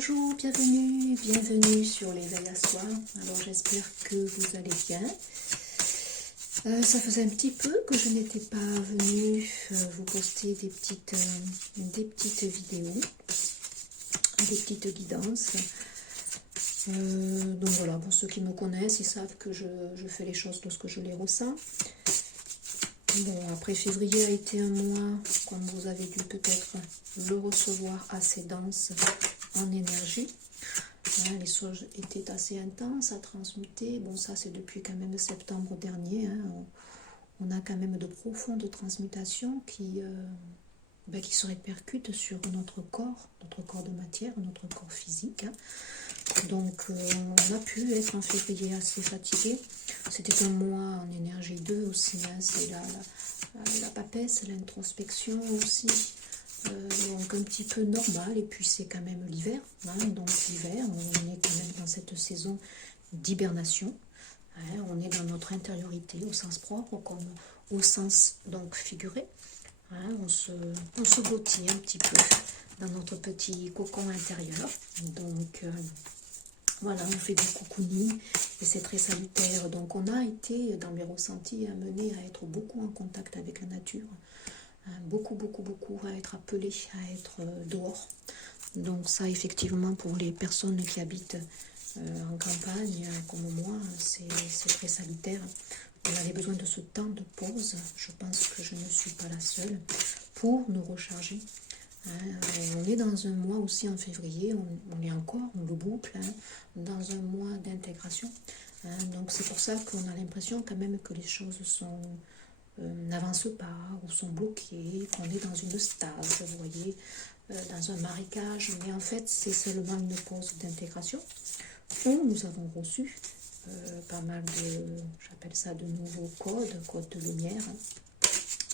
Bonjour, bienvenue sur l'éveil à soi. Alors j'espère que vous allez bien. Ça faisait un petit peu que je n'étais pas venue vous poster des petites vidéos, des petites guidances. Donc voilà, pour ceux qui me connaissent, ils savent que je fais les choses lorsque je les ressens. Bon, après février a été un mois, comme vous avez dû peut-être le recevoir, assez dense en énergie. Les choses étaient assez intenses à transmuter. Bon, ça c'est depuis quand même septembre dernier. On a quand même de profondes transmutations qui se répercutent sur notre corps de matière, notre corps physique. Donc on a pu être en février assez fatigué. C'était un mois en énergie 2 aussi. C'est la papesse, l'introspection aussi. Donc un petit peu normal, et puis c'est quand même l'hiver, donc l'hiver, on est quand même dans cette saison d'hibernation, on est dans notre intériorité au sens propre comme au sens donc figuré, on se blottit un petit peu dans notre petit cocon intérieur, donc voilà, on fait du cocooning et c'est très salutaire. Donc on a été dans mes ressentis amenés à être beaucoup en contact avec la nature, beaucoup à être appelé à être dehors. Donc ça effectivement pour les personnes qui habitent en campagne comme moi, c'est très salutaire. On avait besoin de ce temps de pause, je pense que je ne suis pas la seule, pour nous recharger. On est dans un mois aussi en février, on est encore, on le boucle, dans un mois d'intégration. Donc c'est pour ça qu'on a l'impression quand même que les choses sont n'avancent pas ou sont bloqués, qu'on est dans une stase, vous voyez, dans un marécage. Mais en fait, c'est seulement une pause d'intégration où nous avons reçu pas mal de, j'appelle ça de nouveaux codes de lumière,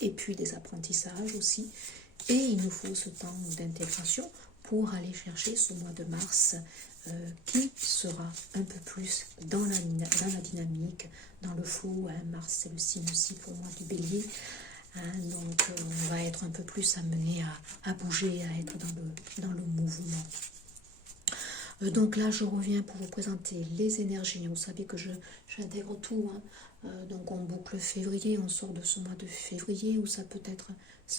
et puis des apprentissages aussi. Et il nous faut ce temps d'intégration pour aller chercher ce mois de mars qui sera un peu plus dans la dynamique, dans le flow. Mars, c'est le signe aussi pour moi du bélier. Donc on va être un peu plus amené à bouger, à être dans le mouvement. Donc là, je reviens pour vous présenter les énergies. Vous savez que j'intègre tout. Donc on boucle février, on sort de ce mois de février où ça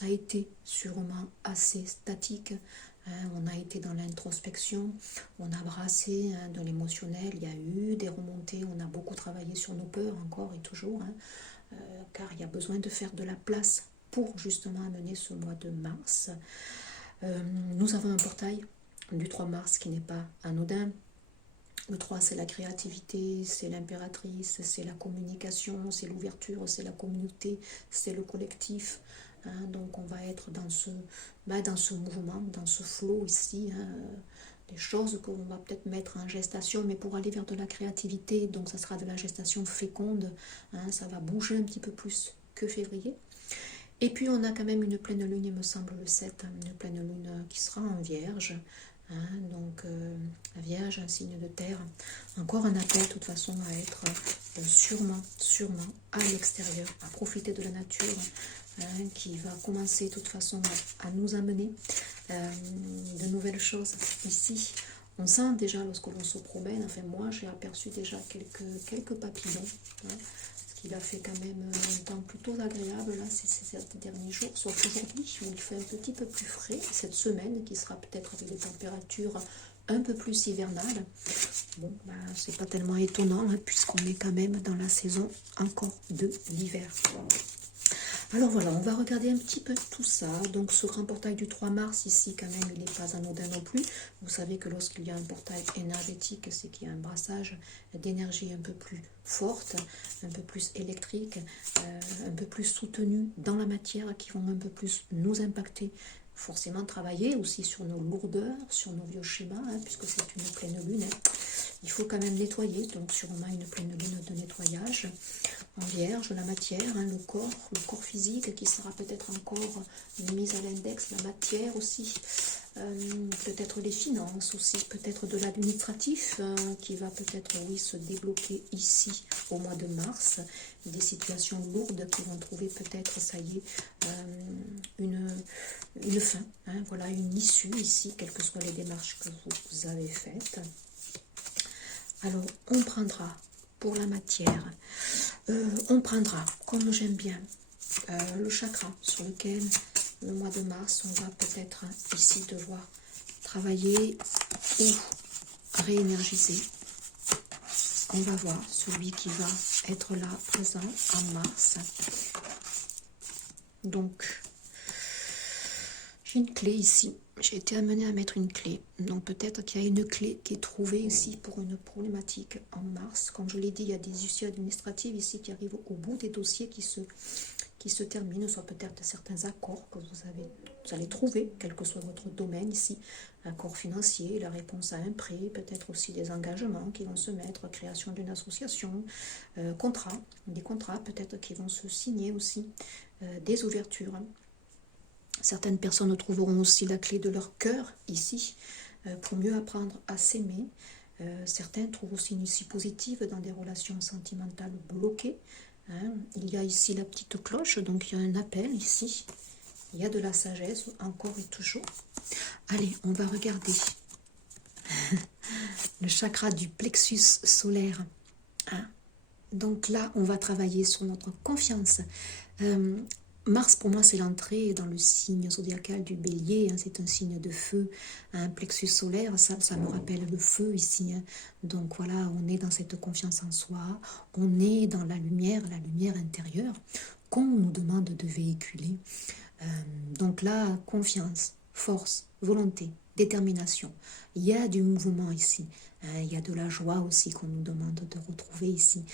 a été sûrement assez statique. On a été dans l'introspection, on a brassé de l'émotionnel, il y a eu des remontées, on a beaucoup travaillé sur nos peurs encore et toujours, car il y a besoin de faire de la place pour justement amener ce mois de mars. Nous avons un portail du 3 mars qui n'est pas anodin. Le 3, c'est la créativité, c'est l'impératrice, c'est la communication, c'est l'ouverture, c'est la communauté, c'est le collectif. Donc on va être dans ce mouvement, dans ce flow ici, des choses qu'on va peut-être mettre en gestation, mais pour aller vers de la créativité, donc ça sera de la gestation féconde, ça va bouger un petit peu plus que février. Et puis on a quand même une pleine lune, il me semble le 7, une pleine lune qui sera en Vierge. Donc la Vierge, un signe de terre, encore un appel de toute façon à être sûrement à l'extérieur, à profiter de la nature, qui va commencer de toute façon à nous amener de nouvelles choses ici. On sent déjà lorsque l'on se promène, enfin moi j'ai aperçu déjà quelques papillons, il a fait quand même un temps plutôt agréable là, ces derniers jours, sauf aujourd'hui où il fait un petit peu plus frais, cette semaine qui sera peut-être avec des températures un peu plus hivernales. Bon, c'est pas tellement étonnant puisqu'on est quand même dans la saison encore de l'hiver. Alors voilà, on va regarder un petit peu tout ça. Donc ce grand portail du 3 mars ici quand même, il n'est pas anodin non plus. Vous savez que lorsqu'il y a un portail énergétique, c'est qu'il y a un brassage d'énergie un peu plus forte, un peu plus électrique, un peu plus soutenue dans la matière, qui vont un peu plus nous impacter. Forcément travailler aussi sur nos lourdeurs, sur nos vieux schémas, puisque c'est une pleine lune. Il faut quand même nettoyer, donc sûrement une pleine lune de nettoyage. En Vierge, la matière, le corps physique qui sera peut-être encore mise à l'index, la matière aussi, peut-être les finances aussi, peut-être de l'administratif qui va peut-être, oui, se débloquer ici au mois de mars, des situations lourdes qui vont trouver peut-être, ça y est, une fin, hein, voilà, une issue ici, quelles que soient les démarches que vous avez faites. Alors, on prendra pour la matière, on prendra, comme j'aime bien, le chakra sur lequel le mois de mars, on va peut-être ici devoir travailler ou réénergiser. On va voir celui qui va être là, présent en mars. Donc, j'ai une clé ici. J'ai été amenée à mettre une clé. Donc, peut-être qu'il y a une clé qui est trouvée ici pour une problématique en mars. Comme je l'ai dit, il y a des issues administratives ici qui arrivent au bout des dossiers qui se terminent, soit peut-être certains accords que vous allez trouver, quel que soit votre domaine ici, accord financier, la réponse à un prêt, peut-être aussi des engagements qui vont se mettre, création d'une association, des contrats peut-être qui vont se signer aussi, des ouvertures. Certaines personnes trouveront aussi la clé de leur cœur ici, pour mieux apprendre à s'aimer. Certains trouvent aussi une issue positive dans des relations sentimentales bloquées. Hein. Il y a ici la petite cloche, donc il y a un appel ici. Il y a de la sagesse, encore et toujours. Allez, on va regarder le chakra du plexus solaire. Hein. Donc là, on va travailler sur notre confiance. Mars, pour moi, c'est l'entrée dans le signe zodiacal du bélier. Hein, c'est un signe de feu. Un plexus solaire, ça me rappelle le feu ici. Hein. Donc voilà, on est dans cette confiance en soi. On est dans la lumière intérieure qu'on nous demande de véhiculer. Donc là, confiance, force, volonté, détermination. Il y a du mouvement ici. Il y a de la joie aussi qu'on nous demande de retrouver ici.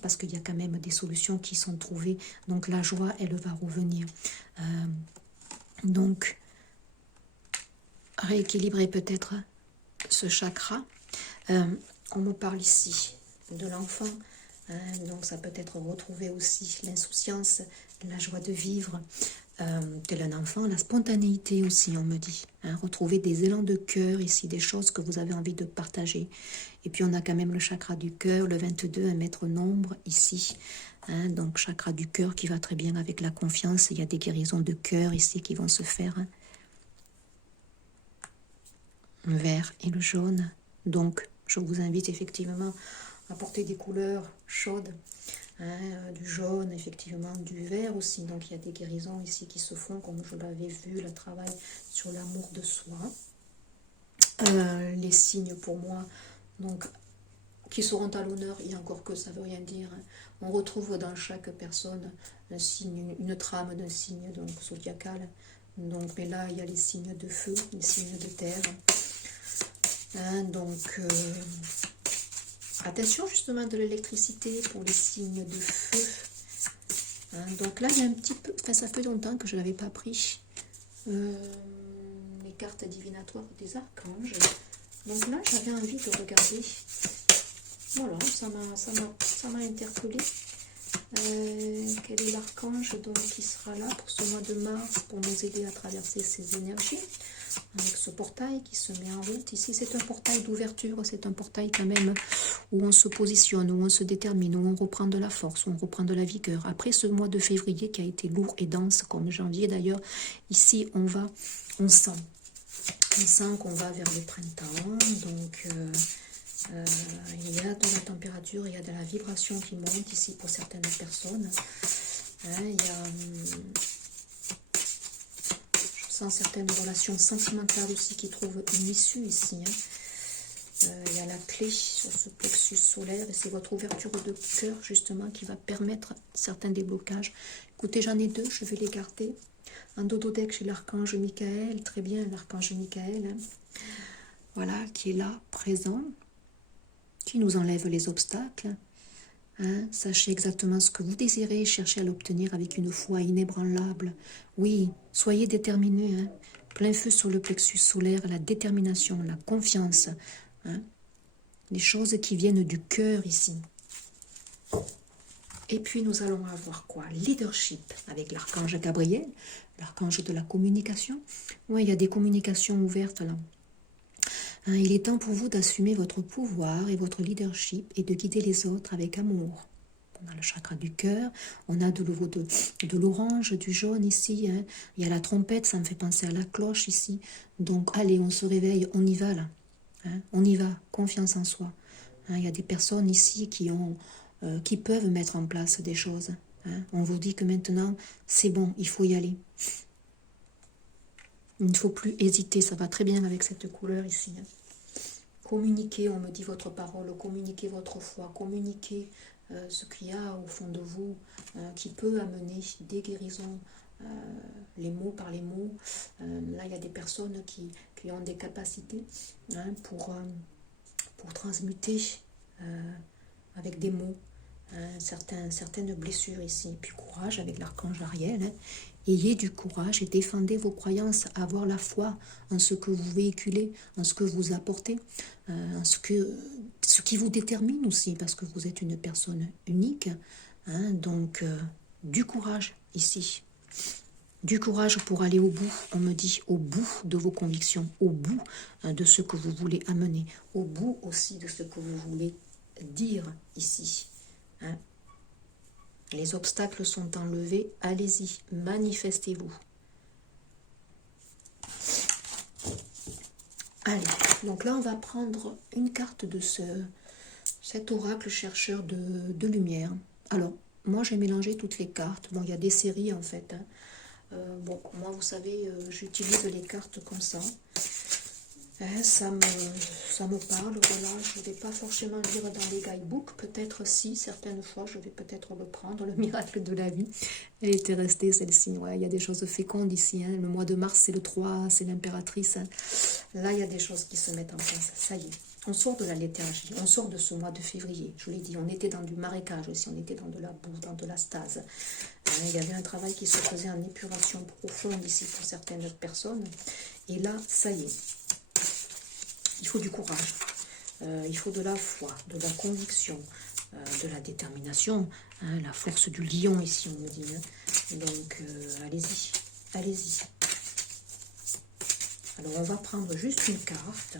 Parce qu'il y a quand même des solutions qui sont trouvées. Donc la joie, elle va revenir. Donc, rééquilibrer peut-être ce chakra. On me parle ici de l'enfant. Donc ça peut être retrouver aussi l'insouciance, la joie de vivre. Tel un enfant, la spontanéité aussi, on me dit. Hein, retrouver des élans de cœur ici, des choses que vous avez envie de partager. Et puis on a quand même le chakra du cœur, le 22, un maître nombre ici. Hein, donc chakra du cœur qui va très bien avec la confiance. Il y a des guérisons de cœur ici qui vont se faire. Hein. Le vert et le jaune. Donc je vous invite effectivement à porter des couleurs chaudes. Hein, du jaune, effectivement, du vert aussi. Donc il y a des guérisons ici qui se font, comme je l'avais vu, le travail sur l'amour de soi. Les signes pour moi, donc qui seront à l'honneur, et encore que ça ne veut rien dire. Hein. On retrouve dans chaque personne un signe, une trame d'un signe donc zodiacal. Donc, mais là, il y a les signes de feu, les signes de terre. Hein, donc, attention justement de l'électricité pour les signes de feu. Hein, donc là, il y a un petit peu, enfin, ça fait longtemps que je ne l'avais pas pris. Les cartes divinatoires des archanges. Donc là, j'avais envie de regarder. Voilà, ça m'a interpellée. Quel est l'archange qui sera là pour ce mois de mars pour nous aider à traverser ces énergies avec ce portail qui se met en route. Ici, c'est un portail d'ouverture, c'est un portail quand même où on se positionne, où on se détermine, où on reprend de la force, où on reprend de la vigueur. Après ce mois de février qui a été lourd et dense, comme janvier d'ailleurs, ici, on sent qu'on va vers le printemps, donc il y a de la température, il y a de la vibration qui monte ici pour certaines personnes. Hein, il y a... je sens certaines relations sentimentales aussi qui trouvent une issue ici. Hein. Il y a la clé sur ce plexus solaire et c'est votre ouverture de cœur justement qui va permettre certains déblocages. Écoutez, j'en ai deux, je vais les garder. En dododeck, j'ai l'archange Michael, très bien, l'archange Michael. Hein. Voilà, qui est là, présent, qui nous enlève les obstacles. Hein, sachez exactement ce que vous désirez, cherchez à l'obtenir avec une foi inébranlable. Oui, soyez déterminés. Hein, plein feu sur le plexus solaire, la détermination, la confiance. Hein, les choses qui viennent du cœur ici. Et puis nous allons avoir quoi? Leadership avec l'archange Gabriel, l'archange de la communication. Oui, il y a des communications ouvertes là. Il est temps pour vous d'assumer votre pouvoir et votre leadership et de guider les autres avec amour. On a le chakra du cœur, on a de nouveau de l'orange, du jaune ici. Hein. Il y a la trompette, ça me fait penser à la cloche ici. Donc allez, on se réveille, on y va là. Hein. On y va, confiance en soi. Hein. Il y a des personnes ici qui peuvent mettre en place des choses. Hein. On vous dit que maintenant, c'est bon, il faut y aller. Il ne faut plus hésiter, ça va très bien avec cette couleur ici. Hein. Communiquez, on me dit votre parole, communiquez votre foi, communiquez ce qu'il y a au fond de vous qui peut amener des guérisons, les mots par les mots. Là, il y a des personnes qui ont des capacités hein, pour transmuter avec des mots certaines blessures ici. Et puis courage avec l'archange Ariel. Hein. Ayez du courage et défendez vos croyances, avoir la foi en ce que vous véhiculez, en ce que vous apportez, en ce qui vous détermine aussi, parce que vous êtes une personne unique. Hein, donc, du courage ici. Du courage pour aller au bout, on me dit, au bout de vos convictions, au bout de ce que vous voulez amener, au bout aussi de ce que vous voulez dire ici. Hein. Les obstacles sont enlevés, allez-y, manifestez-vous. Allez, donc là on va prendre une carte de cet oracle chercheur de lumière. Alors, moi j'ai mélangé toutes les cartes. Bon, il y a des séries en fait. Hein. Bon, moi vous savez, j'utilise les cartes comme ça. Ça me parle, voilà, je ne vais pas forcément lire dans les guidebooks, peut-être si, certaines fois, je vais peut-être le prendre, le miracle de la vie. Elle était restée, celle-ci, ouais, il y a des choses fécondes ici, hein. Le mois de mars, c'est le 3, c'est l'impératrice. Hein. Là, il y a des choses qui se mettent en place, ça y est. On sort de la léthargie, on sort de ce mois de février, je vous l'ai dit, on était dans du marécage aussi, on était dans de la boue, dans de la stase. Il y avait un travail qui se faisait en épuration profonde ici pour certaines personnes, et là, ça y est. Il faut du courage, il faut de la foi, de la conviction, de la détermination, hein, la force du lion ici on me dit. Hein. Donc allez-y, allez-y. Alors on va prendre juste une carte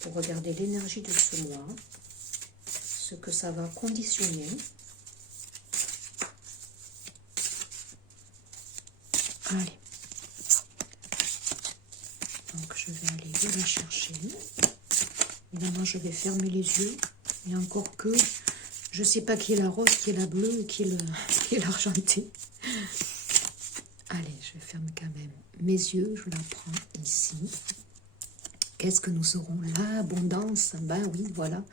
pour regarder l'énergie de ce mois, ce que ça va conditionner. Allez. Donc je vais aller vous la chercher. Évidemment, je vais fermer les yeux. Et encore que, je ne sais pas qui est la rose, qui est la bleue, qui est l'argenté. Allez, je ferme quand même mes yeux. Je la prends ici. Qu'est-ce que nous aurons? L'abondance. Ben oui, voilà.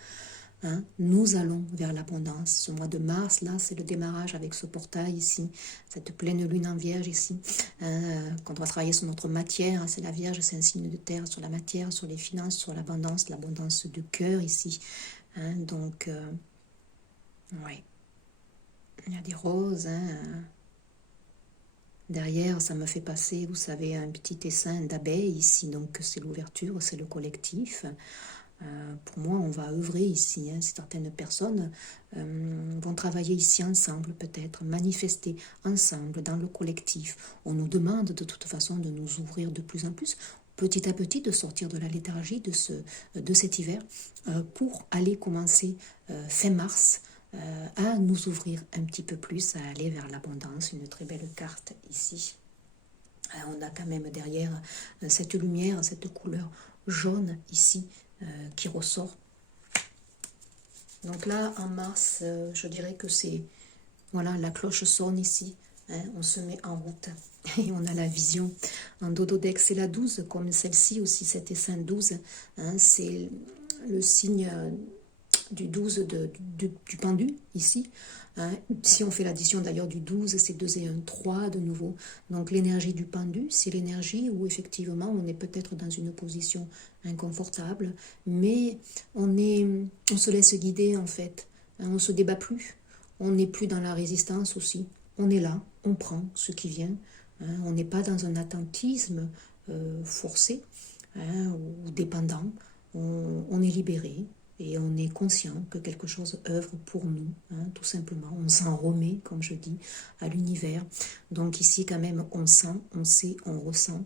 Hein, nous allons vers l'abondance. Ce mois de mars, là, c'est le démarrage avec ce portail ici, cette pleine lune en vierge ici. Quand on va travailler sur notre matière, c'est la vierge, c'est un signe de terre, sur la matière, sur les finances, sur l'abondance du cœur ici. Hein, donc, ouais. Il y a des roses. Hein. Derrière, ça me fait passer, vous savez, un petit essaim d'abeilles ici. Donc, c'est l'ouverture, c'est le collectif. Pour moi, on va œuvrer ici. Hein. Certaines personnes vont travailler ici ensemble, peut-être, manifester ensemble dans le collectif. On nous demande de toute façon de nous ouvrir de plus en plus, petit à petit, de sortir de la léthargie de cet hiver pour aller commencer fin mars à nous ouvrir un petit peu plus, à aller vers l'abondance. Une très belle carte ici. On a quand même derrière cette lumière, cette couleur jaune ici, qui ressort. Donc là, en mars, je dirais que c'est... Voilà, la cloche sonne ici. Hein, on se met en route. Et on a la vision. En dododex, c'est la 12, comme celle-ci aussi, cet essaim 12. Hein, c'est le signe du 12 du pendu, ici. Hein. Si on fait l'addition d'ailleurs du 12, c'est 2 et 1, 3 de nouveau. Donc l'énergie du pendu, c'est l'énergie où effectivement on est peut-être dans une position inconfortable, mais on se laisse guider en fait. Hein, on ne se débat plus, on n'est plus dans la résistance aussi. On est là, on prend ce qui vient. Hein, on n'est pas dans un attentisme forcé hein, ou dépendant. On est libéré. Et on est conscient que quelque chose œuvre pour nous, hein, tout simplement. On s'en remet, comme je dis, à l'univers. Donc ici, quand même, on sent, on sait, on ressent.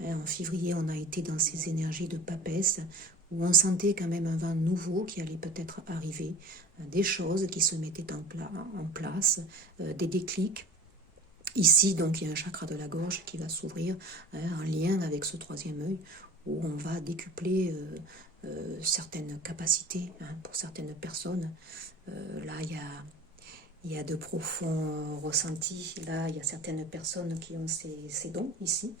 En février, on a été dans ces énergies de papesse, où on sentait quand même un vent nouveau qui allait peut-être arriver, des choses qui se mettaient en place, des déclics. Ici, donc, il y a un chakra de la gorge qui va s'ouvrir, en lien avec ce troisième œil, où on va décupler certaines capacités, pour certaines personnes. Là, il y a de profonds ressentis. Là, il y a certaines personnes qui ont ces dons ici,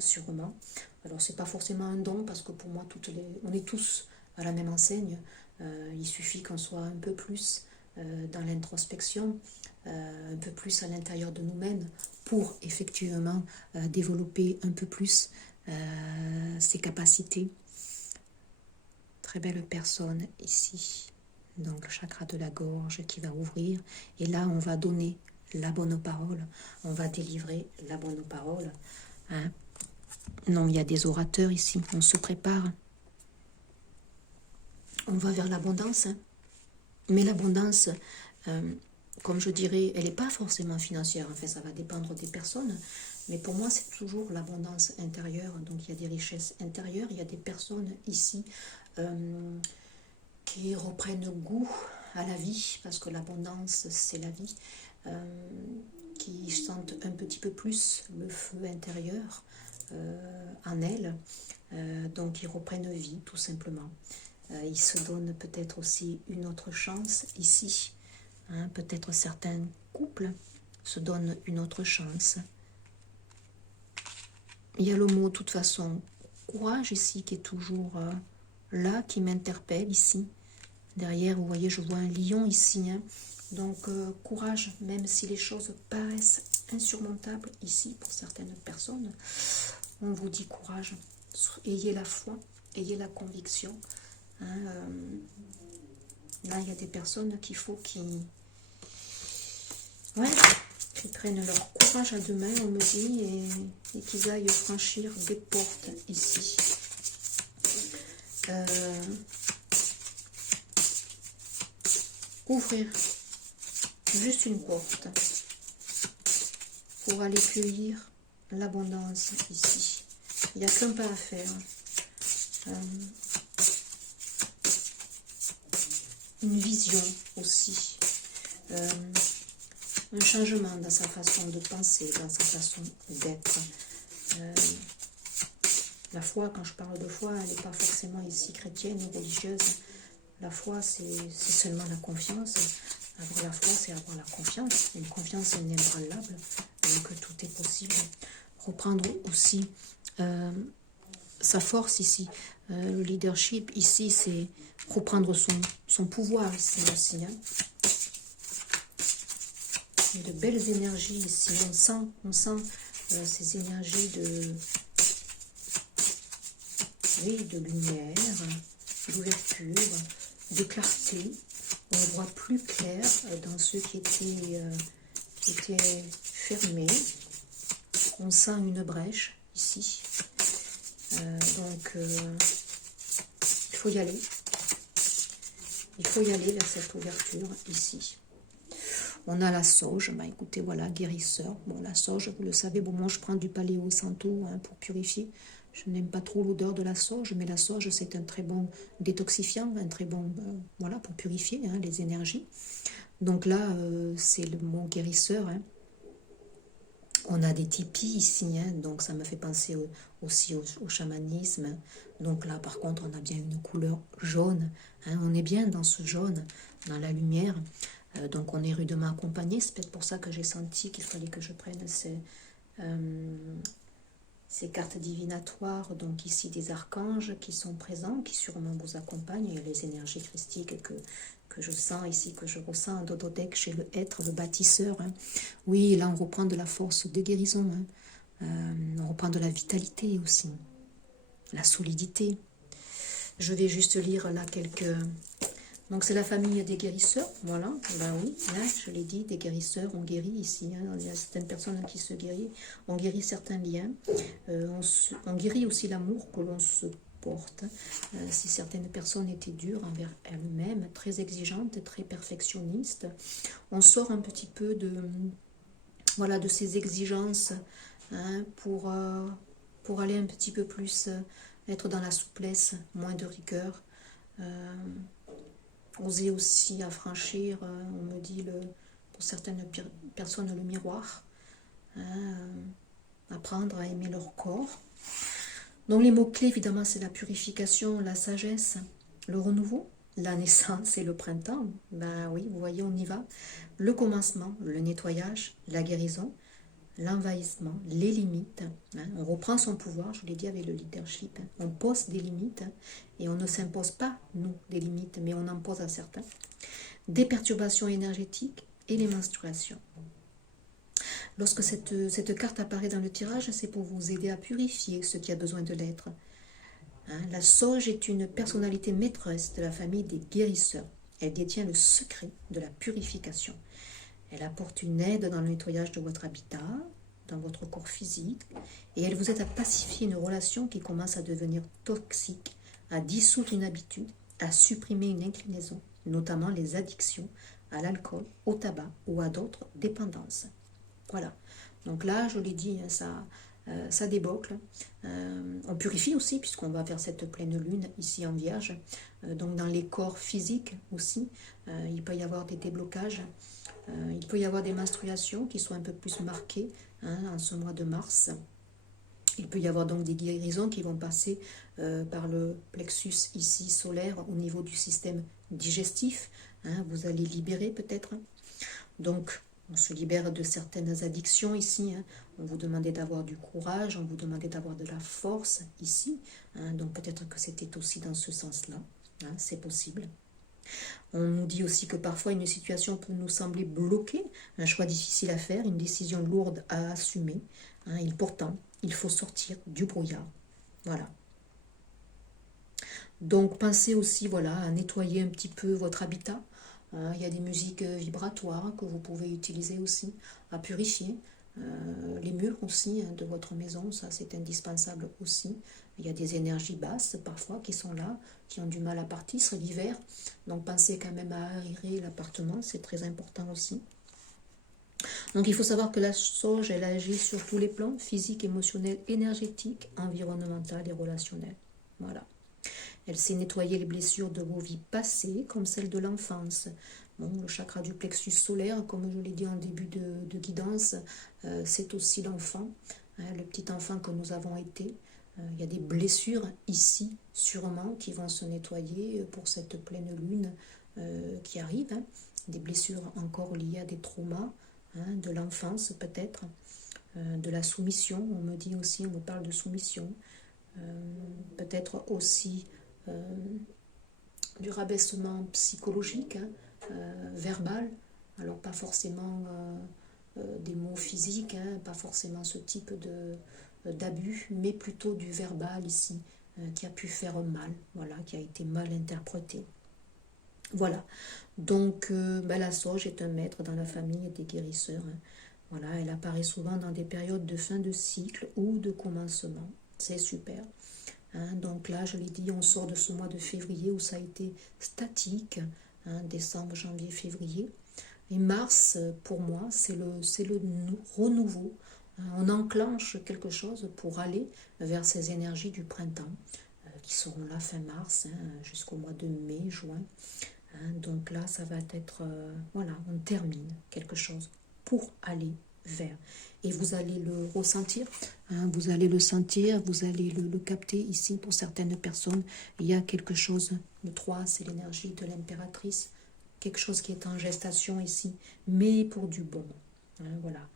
sûrement. Alors, c'est pas forcément un don, parce que pour moi, on est tous à la même enseigne. Il suffit qu'on soit un peu plus dans l'introspection, un peu plus à l'intérieur de nous-mêmes, pour effectivement développer un peu plus ses capacités. Très belle personne ici. Donc le chakra de la gorge qui va ouvrir. Et là, on va donner la bonne parole. On va délivrer la bonne parole. Non, il y a des orateurs ici. On se prépare. On va vers l'abondance. Mais l'abondance, comme je dirais, elle n'est pas forcément financière. En fait, ça va dépendre des personnes. Mais pour moi, c'est toujours l'abondance intérieure. Donc, il y a des richesses intérieures. Il y a des personnes ici qui reprennent goût à la vie, parce que l'abondance, c'est la vie, qui sentent un petit peu plus le feu intérieur en elles, donc ils reprennent vie, tout simplement. Ils se donnent peut-être aussi une autre chance ici, peut-être certains couples se donnent une autre chance. Il y a le mot, de toute façon, courage ici, qui est toujours là, qui m'interpelle ici. Derrière, vous voyez, je vois un lion ici. Donc, courage, même si les choses paraissent insurmontables ici pour certaines personnes. On vous dit courage. Ayez la foi, ayez la conviction. Là, il y a des personnes qu'il faut qui prennent leur courage à deux mains, on me dit, et qu'ils aillent franchir des portes ici. Ouvrir juste une porte pour aller cueillir l'abondance ici. Il n'y a qu'un pas à faire. Une vision aussi. Un changement dans sa façon de penser, dans sa façon d'être. La foi, quand je parle de foi, elle n'est pas forcément ici chrétienne ou religieuse. La foi, c'est seulement la confiance. Avoir la foi, c'est avoir la confiance. Une confiance inébranlable, que tout est possible. Reprendre aussi sa force ici. Le leadership ici, c'est reprendre son pouvoir ici aussi. Il y a de belles énergies ici. On sent ces énergies de lumière, d'ouverture, de clarté. On voit plus clair dans ceux qui étaient fermés. On sent une brèche ici. Donc, il faut y aller. Il faut y aller vers cette ouverture ici. On a la sauge. Écoutez, voilà, guérisseur. Bon, la sauge, vous le savez, bon, moi je prends du paléo santo pour purifier. Je n'aime pas trop l'odeur de la sauge, mais la sauge, c'est un très bon détoxifiant, un très bon, voilà, pour purifier les énergies. Donc là, c'est le mot guérisseur. On a des tipis ici, donc ça me fait penser aussi au chamanisme. Donc là, par contre, on a bien une couleur jaune. On est bien dans ce jaune, dans la lumière. Donc on est rudement accompagné. C'est peut-être pour ça que j'ai senti qu'il fallait que je prenne ces cartes divinatoires. Donc ici, des archanges qui sont présents, qui sûrement vous accompagnent. Il y a les énergies christiques que je sens ici, que je ressens en dododec chez le être, le bâtisseur. Oui, là on reprend de la force de guérison. On reprend de la vitalité aussi, la solidité. Je vais juste lire là quelques... Donc c'est la famille des guérisseurs, voilà, oui, là je l'ai dit, des guérisseurs, on guérit ici, il y a certaines personnes qui se guérissent, on guérit certains liens, on guérit aussi l'amour que l'on se porte. Si certaines personnes étaient dures envers elles-mêmes, très exigeantes, très perfectionnistes, on sort un petit peu de ces exigences pour aller un petit peu plus être dans la souplesse, moins de rigueur. Oser aussi affranchir, on me dit, pour certaines personnes, le miroir. Apprendre à aimer leur corps. Donc les mots-clés, évidemment, c'est la purification, la sagesse, le renouveau, la naissance et le printemps. Ben oui, vous voyez, on y va. Le commencement, le nettoyage, la guérison, l'envahissement, les limites. On reprend son pouvoir, je l'ai dit avec le leadership. On pose des limites et on ne s'impose pas, nous, des limites, mais on en pose à certains. Des perturbations énergétiques et les menstruations. Lorsque cette carte apparaît dans le tirage, c'est pour vous aider à purifier ce qui a besoin de l'être. La sauge est une personnalité maîtresse de la famille des guérisseurs. Elle détient le secret de la purification. Elle apporte une aide dans le nettoyage de votre habitat, dans votre corps physique, et elle vous aide à pacifier une relation qui commence à devenir toxique, à dissoudre une habitude, à supprimer une inclinaison, notamment les addictions à l'alcool, au tabac ou à d'autres dépendances. Voilà. Donc là, je l'ai dit, ça déboucle. On purifie aussi, puisqu'on va vers cette pleine lune, ici en Vierge. Donc dans les corps physiques aussi, il peut y avoir des déblocages. Il peut y avoir des menstruations qui sont un peu plus marquées en ce mois de mars. Il peut y avoir donc des guérisons qui vont passer par le plexus ici solaire au niveau du système digestif. Vous allez libérer peut-être. Donc, on se libère de certaines addictions ici. On vous demandait d'avoir du courage, on vous demandait d'avoir de la force ici. Donc peut-être que c'était aussi dans ce sens-là. C'est possible. On nous dit aussi que parfois une situation peut nous sembler bloquée, un choix difficile à faire, une décision lourde à assumer. Et pourtant, il faut sortir du brouillard. Voilà. Donc pensez aussi à nettoyer un petit peu votre habitat. Il y a des musiques vibratoires que vous pouvez utiliser aussi, à purifier. Les murs aussi de votre maison, ça c'est indispensable aussi. Il y a des énergies basses parfois qui sont là, qui ont du mal à partir, c'est l'hiver. Donc pensez quand même à aérer l'appartement, c'est très important aussi. Donc il faut savoir que la sauge, elle agit sur tous les plans, physique, émotionnel, énergétique, environnemental et relationnel. Voilà. Elle sait nettoyer les blessures de vos vies passées, comme celles de l'enfance. Bon, le chakra du plexus solaire, comme je l'ai dit en début de guidance, c'est aussi l'enfant, le petit enfant que nous avons été. Il y a des blessures ici, sûrement, qui vont se nettoyer pour cette pleine lune qui arrive. Des blessures encore liées à des traumas, de l'enfance peut-être, de la soumission, on me dit aussi, on me parle de soumission. Peut-être aussi du rabaissement psychologique, verbal, alors pas forcément des mots physiques, pas forcément ce type d'abus, mais plutôt du verbal ici, qui a pu faire mal, voilà, qui a été mal interprété. Voilà, donc la sauge est un maître dans la famille des guérisseurs. Voilà, elle apparaît souvent dans des périodes de fin de cycle ou de commencement, c'est super. Donc là, je l'ai dit, on sort de ce mois de février où ça a été statique, décembre, janvier, février. Et mars, pour moi, c'est le renouveau. On enclenche quelque chose pour aller vers ces énergies du printemps, qui seront là fin mars, jusqu'au mois de mai, juin. Donc là, ça va être, on termine quelque chose pour aller vers. Et vous allez le ressentir, vous allez le sentir, vous allez le capter ici pour certaines personnes. Il y a quelque chose, le 3, c'est l'énergie de l'impératrice, quelque chose qui est en gestation ici, mais pour du bon. Voilà.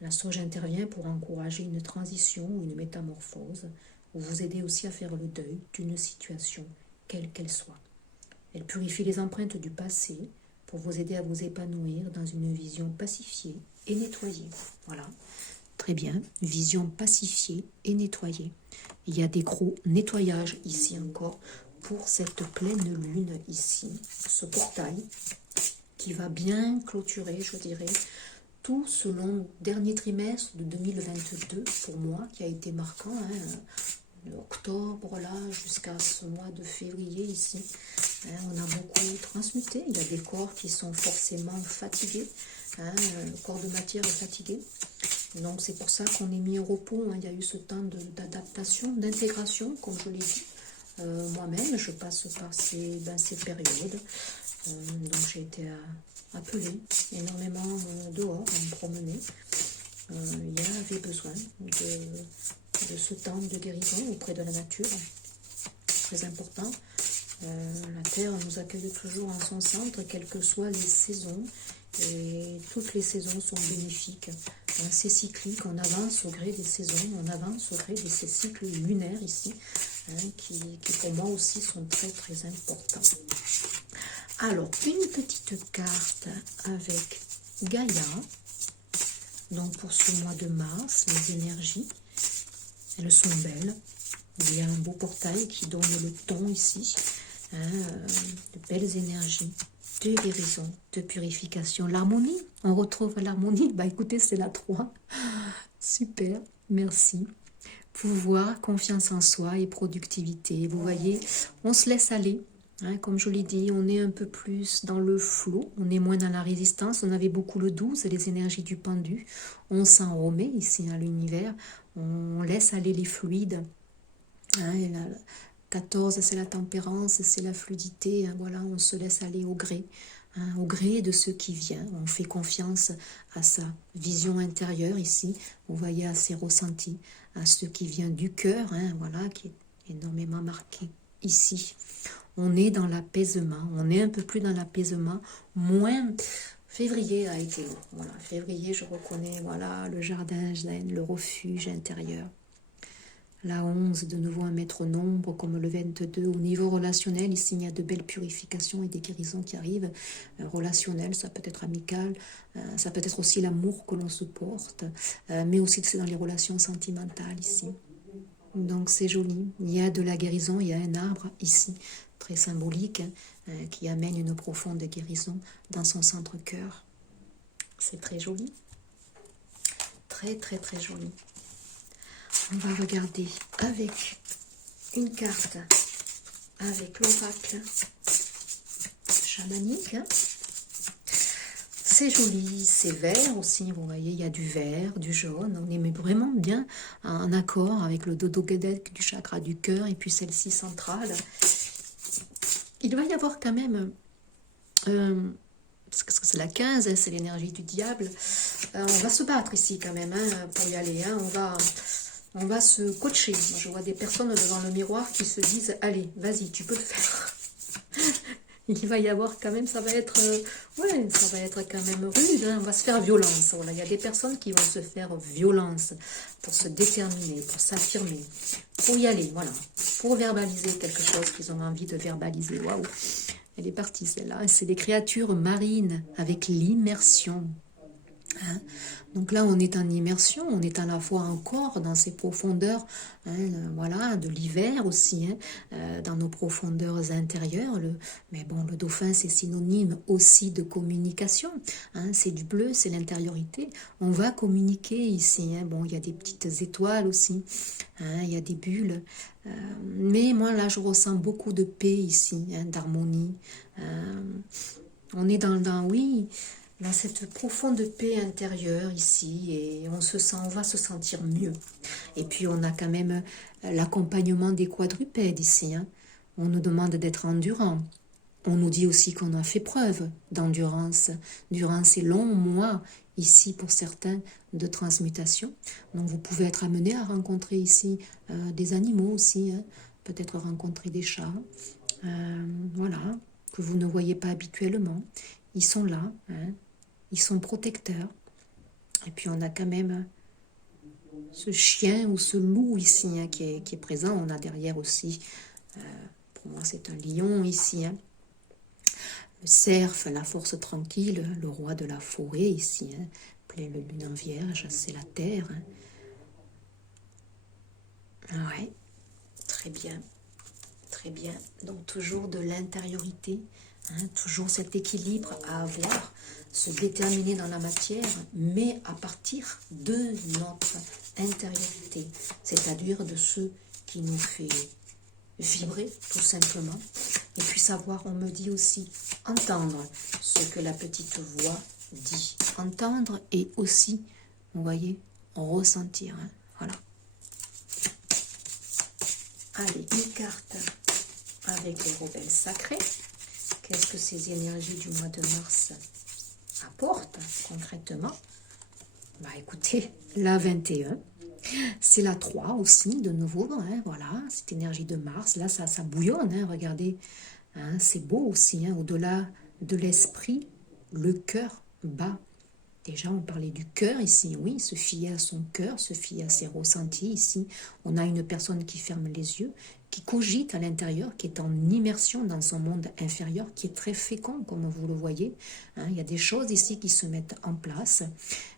La sauge intervient pour encourager une transition ou une métamorphose, ou vous aider aussi à faire le deuil d'une situation, quelle qu'elle soit. Elle purifie les empreintes du passé pour vous aider à vous épanouir dans une vision pacifiée et nettoyée. Voilà, très bien, vision pacifiée et nettoyée. Il y a des gros nettoyages ici encore pour cette pleine lune ici, ce portail qui va bien clôturer, je dirais, tout ce long dernier trimestre de 2022 pour moi, qui a été marquant, octobre là jusqu'à ce mois de février ici, on a beaucoup transmuté. Il y a des corps qui sont forcément fatigués, le corps de matière est fatigué, Donc c'est pour ça qu'on est mis au repos, hein. Il y a eu ce temps d'adaptation, d'intégration, comme je l'ai dit. Moi-même, je passe par ces périodes. Donc j'ai été appelée énormément dehors, à me promener. Il y avait besoin de ce temps de guérison auprès de la nature. Très important. La Terre nous accueille toujours en son centre, quelles que soient les saisons. Et toutes les saisons sont bénéfiques. C'est cyclique, on avance au gré des saisons, on avance au gré de ces cycles lunaires ici, qui pour moi aussi sont très très importants. Alors, une petite carte avec Gaïa. Donc pour ce mois de mars, les énergies, elles sont belles. Il y a un beau portail qui donne le ton ici. De belles énergies, de guérison, de purification. L'harmonie, on retrouve l'harmonie. Bah écoutez, c'est la 3. Super, merci. Pouvoir, confiance en soi et productivité. Vous voyez, on se laisse aller. Comme je l'ai dit, on est un peu plus dans le flot, on est moins dans la résistance. On avait beaucoup le 12, les énergies du pendu. On s'en remet ici à l'univers. On laisse aller les fluides. Et la 14, c'est la tempérance, c'est la fluidité. Voilà, on se laisse aller au gré de ce qui vient. On fait confiance à sa vision intérieure ici. Vous voyez, à ses ressentis, à ce qui vient du cœur, voilà, qui est énormément marqué ici. On est dans l'apaisement, on est un peu plus dans l'apaisement, moins... Février a été lourd, voilà, février, je reconnais, voilà, le jardin, le refuge intérieur. La 11, de nouveau un maître nombre, comme le 22, au niveau relationnel, ici, il y a de belles purifications et des guérisons qui arrivent. Relationnel, ça peut être amical, ça peut être aussi l'amour que l'on se porte, mais aussi c'est dans les relations sentimentales, ici. Donc c'est joli, il y a de la guérison, il y a un arbre ici, très symbolique, qui amène une profonde guérison dans son centre-cœur. C'est très joli, très très très joli. On va regarder avec une carte, avec l'oracle chamanique. C'est joli, c'est vert aussi, vous voyez, il y a du vert, du jaune. On est vraiment bien en accord avec le dodo gedek du chakra du cœur et puis celle-ci centrale. Il va y avoir quand même, parce que c'est la 15, c'est l'énergie du diable, on va se battre ici quand même pour y aller. On va se coacher. Moi, je vois des personnes devant le miroir qui se disent « Allez, vas-y, tu peux le faire ». Il va y avoir quand même, ça va être quand même rude. On va se faire violence. Voilà, il y a des personnes qui vont se faire violence pour se déterminer, pour s'affirmer, pour y aller, voilà. Pour verbaliser quelque chose qu'ils ont envie de verbaliser. Waouh, elle est partie celle-là. C'est des créatures marines avec l'immersion. Donc là, on est en immersion, on est à la fois encore dans ces profondeurs, voilà, de l'hiver aussi, dans nos profondeurs intérieures. Mais bon, le dauphin, c'est synonyme aussi de communication. C'est du bleu, c'est l'intériorité. On va communiquer ici. Bon, il y a des petites étoiles aussi, il y a des bulles. Mais moi, là, je ressens beaucoup de paix ici, d'harmonie. On est dans cette profonde paix intérieure ici, et on va se sentir mieux. Et puis on a quand même l'accompagnement des quadrupèdes ici. On nous demande d'être endurant. On nous dit aussi qu'on a fait preuve d'endurance durant ces longs mois ici pour certains de transmutation. Donc vous pouvez être amené à rencontrer ici des animaux aussi, peut-être rencontrer des chats, voilà, que vous ne voyez pas habituellement. Ils sont là, ils sont protecteurs. Et puis on a quand même ce chien ou ce loup ici qui est présent. On a derrière aussi, pour moi c'est un lion ici. Le cerf, la force tranquille, le roi de la forêt ici. Le lune en vierge, c'est la terre. Ouais, très bien. Très bien. Donc toujours de l'intériorité. Toujours cet équilibre à avoir, se déterminer dans la matière, mais à partir de notre intériorité, c'est-à-dire de ce qui nous fait vibrer tout simplement, et puis savoir, on me dit aussi, entendre ce que la petite voix dit, entendre et aussi, vous voyez, ressentir. Hein. Voilà. Allez, une carte avec les rebelles sacrés. Qu'est-ce que ces énergies du mois de mars apportent concrètement? Bah écoutez, la 21, c'est la 3 aussi, de nouveau, hein, voilà, cette énergie de Mars, là ça bouillonne, hein, regardez, hein, c'est beau aussi, hein, au-delà de l'esprit, le cœur bat. Déjà, on parlait du cœur ici, oui, se fier à son cœur, se fier à ses ressentis ici. On a une personne qui ferme les yeux, qui cogite à l'intérieur, qui est en immersion dans son monde inférieur, qui est très fécond, comme vous le voyez. Hein, il y a des choses ici qui se mettent en place.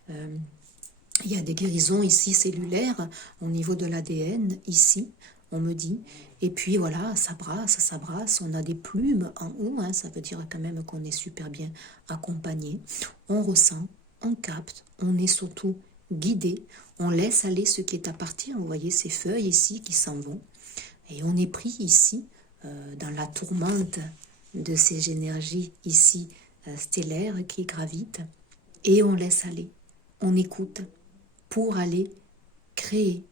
Il y a des guérisons ici cellulaires au niveau de l'ADN, ici, on me dit. Et puis voilà, ça brasse, on a des plumes en haut, hein, ça veut dire quand même qu'on est super bien accompagné. On ressent, on capte, on est surtout guidé, on laisse aller ce qui est à partir. Vous voyez ces feuilles ici qui s'en vont. Et on est pris ici, dans la tourmente de ces énergies ici stellaires qui gravitent. Et on laisse aller, on écoute pour aller créer.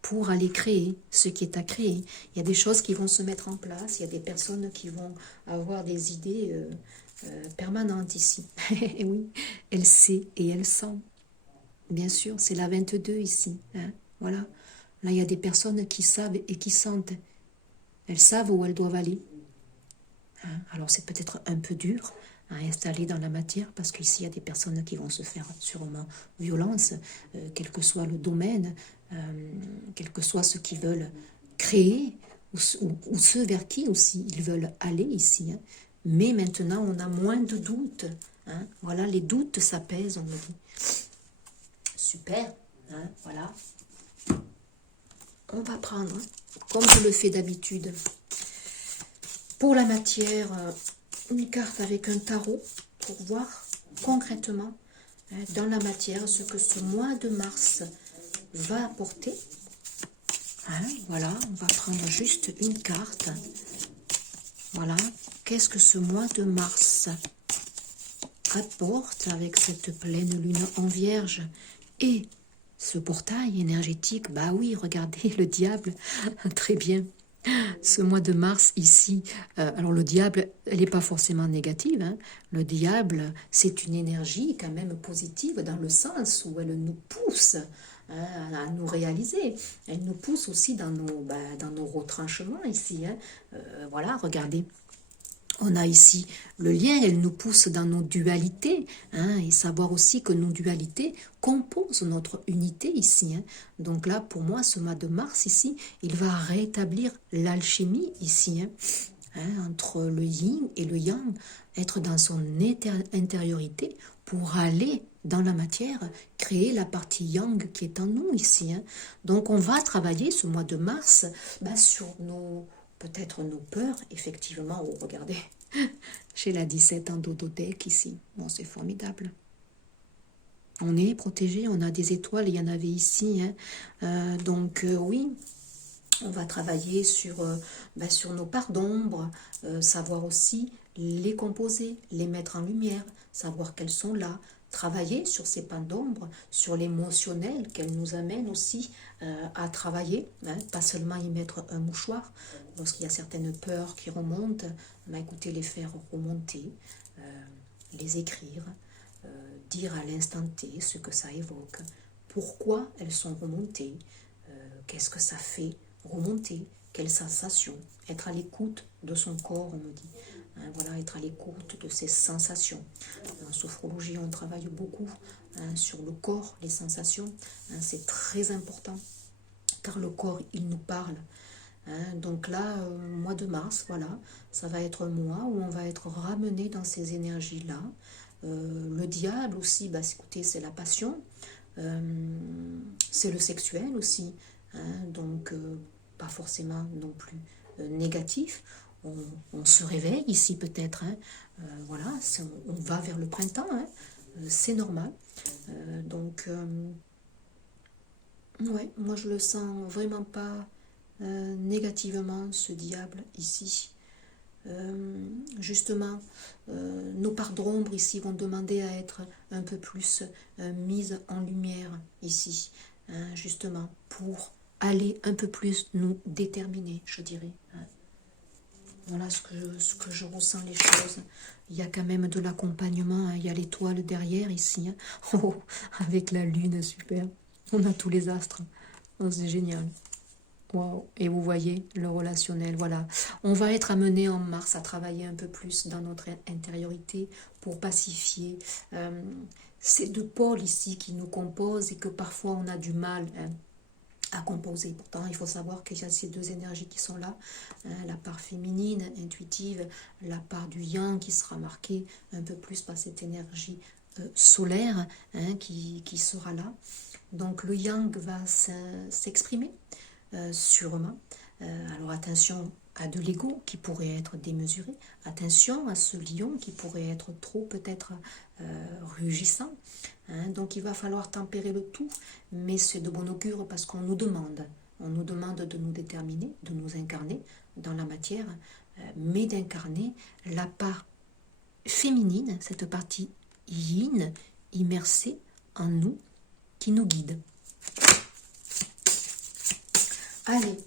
Pour aller créer ce qui est à créer. Il y a des choses qui vont se mettre en place, il y a des personnes qui vont avoir des idées permanentes ici. Et oui, elle sait et elle sent. Bien sûr, c'est la 22 ici. Hein, voilà. Là, il y a des personnes qui savent et qui sentent. Elles savent où elles doivent aller. Hein, alors, c'est peut-être un peu dur à installer dans la matière, parce qu'ici, il y a des personnes qui vont se faire sûrement violence, quel que soit le domaine, quel que soit ce qu'ils veulent créer, ou ceux vers qui aussi ils veulent aller ici. Hein. Mais maintenant, on a moins de doutes. Hein. Voilà, les doutes s'apaisent, on me dit. Super, hein, voilà. On va prendre, comme je le fais d'habitude, pour la matière, une carte avec un tarot pour voir concrètement dans la matière ce que ce mois de mars va apporter. Hein, voilà, on va prendre juste une carte. Voilà, qu'est-ce que ce mois de mars apporte avec cette pleine lune en vierge et ce portail énergétique? Bah oui, regardez le diable, très bien. Ce mois de mars ici, alors le diable, elle n'est pas forcément négative. Hein. Le diable, c'est une énergie quand même positive dans le sens où elle nous pousse à nous réaliser. Elle nous pousse aussi dans nos retranchements ici. Hein. Voilà, regardez. On a ici le lien, elle nous pousse dans nos dualités, hein, et savoir aussi que nos dualités composent notre unité ici. Hein. Donc là, pour moi, ce mois de mars ici, il va rétablir l'alchimie ici, hein, entre le yin et le yang, être dans son intériorité pour aller dans la matière, créer la partie yang qui est en nous ici. Hein. Donc on va travailler ce mois de mars sur peut-être nos peurs, effectivement. Oh, regardez, j'ai la 17 en dodothèque ici. Bon, c'est formidable. On est protégé, on a des étoiles, il y en avait ici. Hein. Oui, on va travailler sur nos parts d'ombre, savoir aussi les composer, les mettre en lumière, savoir qu'elles sont là, travailler sur ces parts d'ombre, sur l'émotionnel qu'elles nous amènent aussi à travailler, hein, pas seulement y mettre un mouchoir. Lorsqu'il y a certaines peurs qui remontent, écoutez, les faire remonter, les écrire, dire à l'instant T ce que ça évoque, pourquoi elles sont remontées, qu'est-ce que ça fait remonter, quelle sensation, être à l'écoute de son corps, on me dit. Hein, voilà, être à l'écoute de ses sensations. En sophrologie, on travaille beaucoup sur le corps, les sensations. Hein, c'est très important, car le corps, il nous parle. Hein, donc là, mois de mars, voilà, ça va être un mois où on va être ramené dans ces énergies-là. Le diable aussi, écoutez, c'est la passion. C'est le sexuel aussi. Hein, donc, pas forcément non plus négatif. On se réveille ici peut-être. Hein, voilà, on va vers le printemps. Hein, c'est normal. Ouais, moi je le sens vraiment pas négativement, ce diable ici. justement, nos parts d'ombre ici vont demander à être un peu plus mises en lumière ici, hein, justement, pour aller un peu plus nous déterminer, je dirais. Hein. Voilà ce que je ressens les choses. Il y a quand même de l'accompagnement, hein. Il y a l'étoile derrière ici, hein. Oh, avec la lune, super. On a tous les astres. Oh, c'est génial. Wow. Et vous voyez, le relationnel, voilà. On va être amené en mars à travailler un peu plus dans notre intériorité pour pacifier ces deux pôles ici qui nous composent et que parfois on a du mal, hein, à composer. Pourtant, il faut savoir qu'il y a ces deux énergies qui sont là, hein, la part féminine, intuitive, la part du yang qui sera marquée un peu plus par cette énergie solaire, hein, qui sera là. Donc le yang va s'exprimer sûrement. Alors attention à de l'ego qui pourrait être démesuré, attention à ce lion qui pourrait être trop peut-être rugissant. Hein, donc il va falloir tempérer le tout, mais c'est de bon augure parce qu'on nous demande de nous déterminer, de nous incarner dans la matière, mais d'incarner la part féminine, cette partie yin, immersée en nous, qui nous guide. Allez,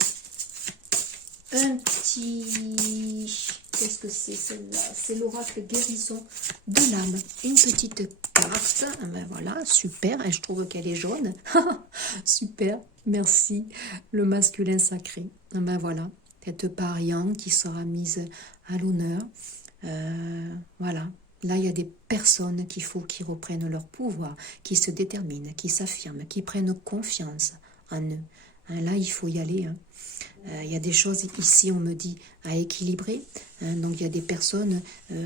un petit... Qu'est-ce que c'est celle-là? C'est l'oracle guérison de l'âme. Une petite carte. Ben voilà, super. Et je trouve qu'elle est jaune. Super, merci. Le masculin sacré. Ben voilà, cette part yang qui sera mise à l'honneur. Voilà. Là, il y a des personnes qu'il faut qui reprennent leur pouvoir, qui se déterminent, qui s'affirment, qui prennent confiance en eux. Là, il faut y aller. Hein. Il y a des choses ici, on me dit, à équilibrer. Hein. Donc, il y a des personnes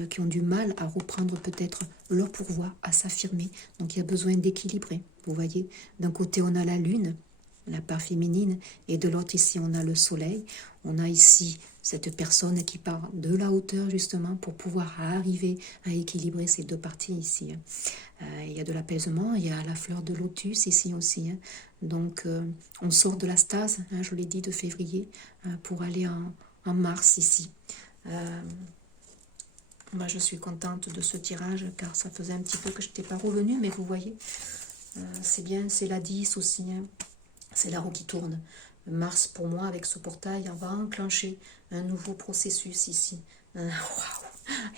qui ont du mal à reprendre peut-être leur pouvoir, à s'affirmer. Donc, il y a besoin d'équilibrer. Vous voyez, d'un côté, on a la lune, la part féminine, et de l'autre, ici, on a le soleil. On a ici cette personne qui part de la hauteur, justement, pour pouvoir arriver à équilibrer ces deux parties ici. Il y a de l'apaisement, il y a la fleur de lotus ici aussi. Hein. Donc, on sort de la stase, hein, je l'ai dit, de février, pour aller en mars ici. Moi, je suis contente de ce tirage, car ça faisait un petit peu que je n'étais pas revenue, mais vous voyez, c'est bien, c'est la 10 aussi, hein. C'est la roue qui tourne. Mars, pour moi, avec ce portail, on va enclencher un nouveau processus ici. Waouh!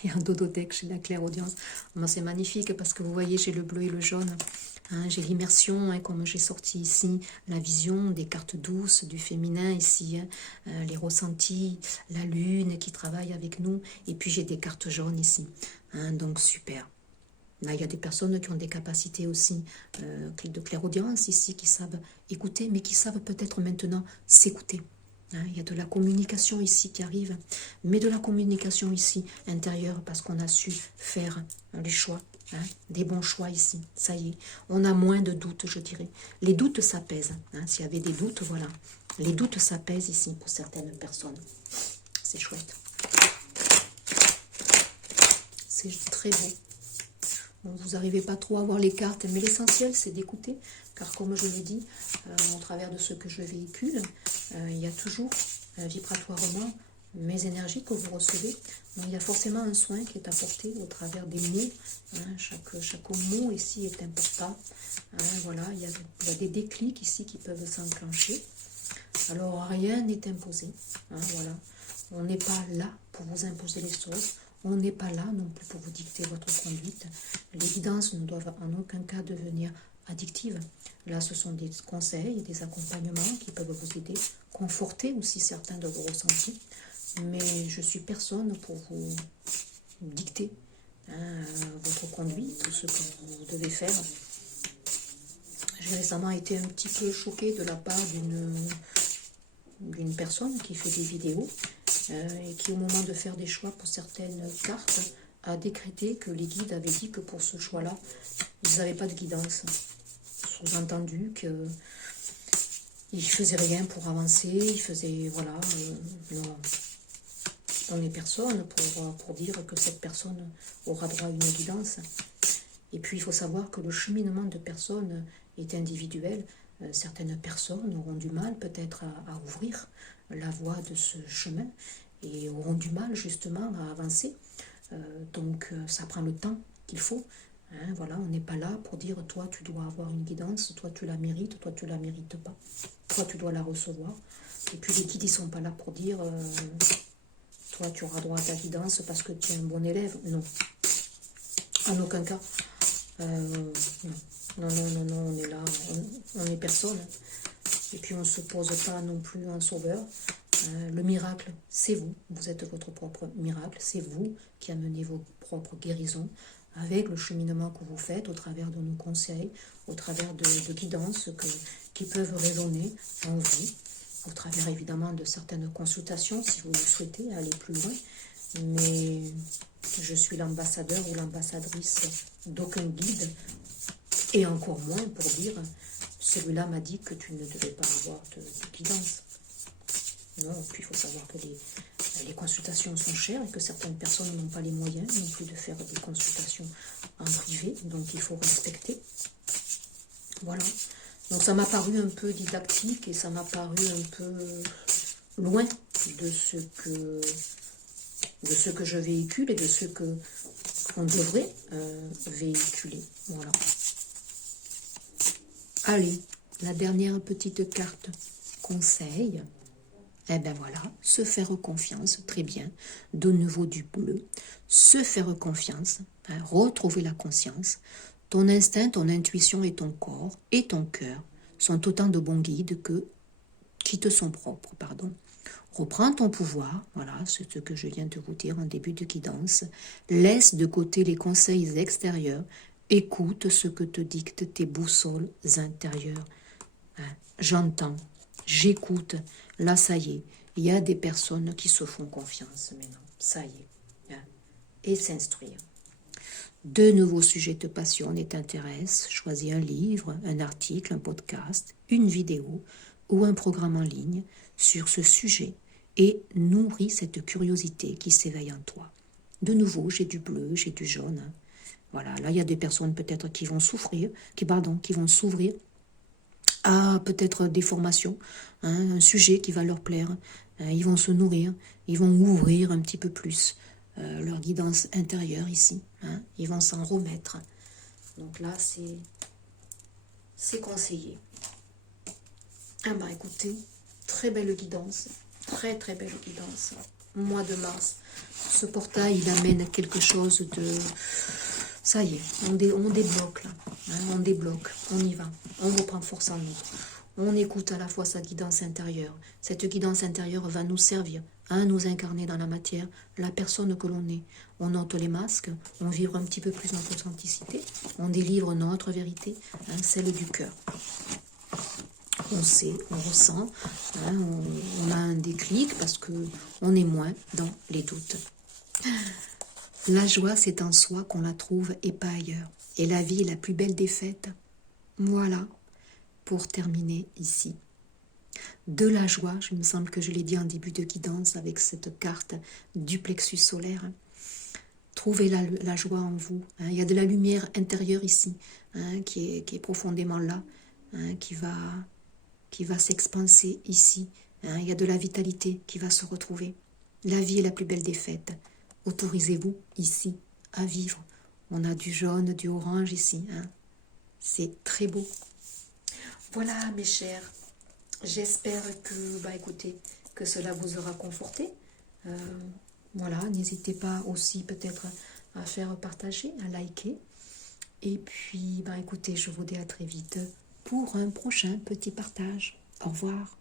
Et un dododeck chez la clairaudience. Moi, c'est magnifique parce que vous voyez, j'ai le bleu et le jaune. Hein, j'ai l'immersion, hein, comme j'ai sorti ici, la vision des cartes douces, du féminin ici, hein, les ressentis, la lune qui travaille avec nous. Et puis, j'ai des cartes jaunes ici. Hein, donc, super. Là, il y a des personnes qui ont des capacités aussi de clairaudience ici, qui savent écouter, mais qui savent peut-être maintenant s'écouter. Hein, il y a de la communication ici qui arrive, mais de la communication ici intérieure, parce qu'on a su faire les choix, hein, des bons choix ici. Ça y est, on a moins de doutes, je dirais. Les doutes s'apaisent. Hein, s'il y avait des doutes, voilà. Les doutes s'apaisent ici pour certaines personnes. C'est chouette. C'est très beau. Vous n'arrivez pas trop à voir les cartes, mais l'essentiel, c'est d'écouter, car comme je l'ai dit, au travers de ce que je véhicule, il y a toujours, vibratoirement, mes énergies que vous recevez. Donc, il y a forcément un soin qui est apporté au travers des mots. Hein, chaque mot ici est important. Hein, voilà, il y a des déclics ici qui peuvent s'enclencher. Alors, rien n'est imposé. Hein, voilà. On n'est pas là pour vous imposer les choses. On n'est pas là non plus pour vous dicter votre conduite. Les guidances ne doivent en aucun cas devenir addictives. Là, ce sont des conseils, des accompagnements qui peuvent vous aider, conforter aussi certains de vos ressentis. Mais je suis personne pour vous dicter, hein, votre conduite, tout ce que vous devez faire. J'ai récemment été un petit peu choquée de la part d'une personne qui fait des vidéos et qui, au moment de faire des choix pour certaines cartes, a décrété que les guides avaient dit que pour ce choix-là, ils n'avaient pas de guidance. Sous-entendu qu'ils ne faisaient rien pour avancer, ils faisaient, voilà, non. On n'est personne pour dire que cette personne aura droit à une guidance. Et puis, il faut savoir que le cheminement de personnes est individuel. Certaines personnes auront du mal peut-être à ouvrir la voie de ce chemin. et auront du mal justement à avancer. Donc ça prend le temps qu'il faut. Hein, voilà, on n'est pas là pour dire toi tu dois avoir une guidance, toi tu la mérites, toi tu la mérites pas, toi tu dois la recevoir. Et puis les guides ils sont pas là pour dire toi tu auras droit à ta guidance parce que tu es un bon élève. Non, en aucun cas. Non. Non, non, non, non, on est là, on est personne. Et puis on ne se pose pas non plus un sauveur. Le miracle, c'est vous. Vous êtes votre propre miracle. C'est vous qui amenez vos propres guérisons avec le cheminement que vous faites au travers de nos conseils, au travers de guidances qui peuvent résonner en vous, au travers évidemment de certaines consultations si vous le souhaitez aller plus loin. Mais je suis l'ambassadeur ou l'ambassadrice d'aucun guide, et encore moins pour dire celui-là m'a dit que tu ne devais pas avoir de guidance. Non, puis il faut savoir que les consultations sont chères et que certaines personnes n'ont pas les moyens non plus de faire des consultations en privé, donc il faut respecter. Voilà. Donc ça m'a paru un peu didactique et ça m'a paru un peu loin de ce que je véhicule et de ce qu'on devrait véhiculer. Voilà. Allez, la dernière petite carte conseil. Eh bien voilà, se faire confiance, très bien, de nouveau du bleu, se faire confiance, hein, retrouver la conscience, ton instinct, ton intuition et ton corps et ton cœur sont autant de bons guides qui te sont propres, pardon. Reprends ton pouvoir, voilà, c'est ce que je viens de vous dire en début de guidance, laisse de côté les conseils extérieurs, écoute ce que te dictent tes boussoles intérieures. Hein, j'entends, j'écoute, là ça y est, il y a des personnes qui se font confiance maintenant, ça y est, hein, et s'instruire. De nouveaux sujets te passionnent et t'intéressent, choisis un livre, un article, un podcast, une vidéo ou un programme en ligne sur ce sujet et nourris cette curiosité qui s'éveille en toi. De nouveau, j'ai du bleu, j'ai du jaune. Hein. Voilà, là il y a des personnes peut-être qui vont souffrir, qui vont s'ouvrir à peut-être des formations, hein, un sujet qui va leur plaire. Ils vont se nourrir, ils vont ouvrir un petit peu plus leur guidance intérieure ici. Hein, ils vont s'en remettre. Donc là, c'est conseillé. Ah bah écoutez, très belle guidance, très très belle guidance. Mois de mars, ce portail, il amène quelque chose de... Ça y est, on débloque là, hein, on débloque, on y va, on reprend force en nous. On écoute à la fois sa guidance intérieure. Cette guidance intérieure va nous servir à nous incarner dans la matière, la personne que l'on est. On ôte les masques, on vibre un petit peu plus notre authenticité, on délivre notre vérité, hein, celle du cœur. On sait, on ressent, hein, on a un déclic parce qu'on est moins dans les doutes. La joie, c'est en soi qu'on la trouve et pas ailleurs. Et la vie est la plus belle des fêtes. Voilà, pour terminer ici. De la joie, je me semble que je l'ai dit en début de guidance avec cette carte du plexus solaire. Trouvez la joie en vous. Hein. Il y a de la lumière intérieure ici, hein, qui est profondément là, hein, qui va s'expanser ici. Hein. Il y a de la vitalité qui va se retrouver. La vie est la plus belle des fêtes. Autorisez-vous ici à vivre. On a du jaune, du orange ici. Hein. C'est très beau. Voilà mes chers. J'espère que cela vous aura conforté. Voilà, n'hésitez pas aussi peut-être à faire partager, à liker. Et puis, écoutez, je vous dis à très vite pour un prochain petit partage. Au revoir.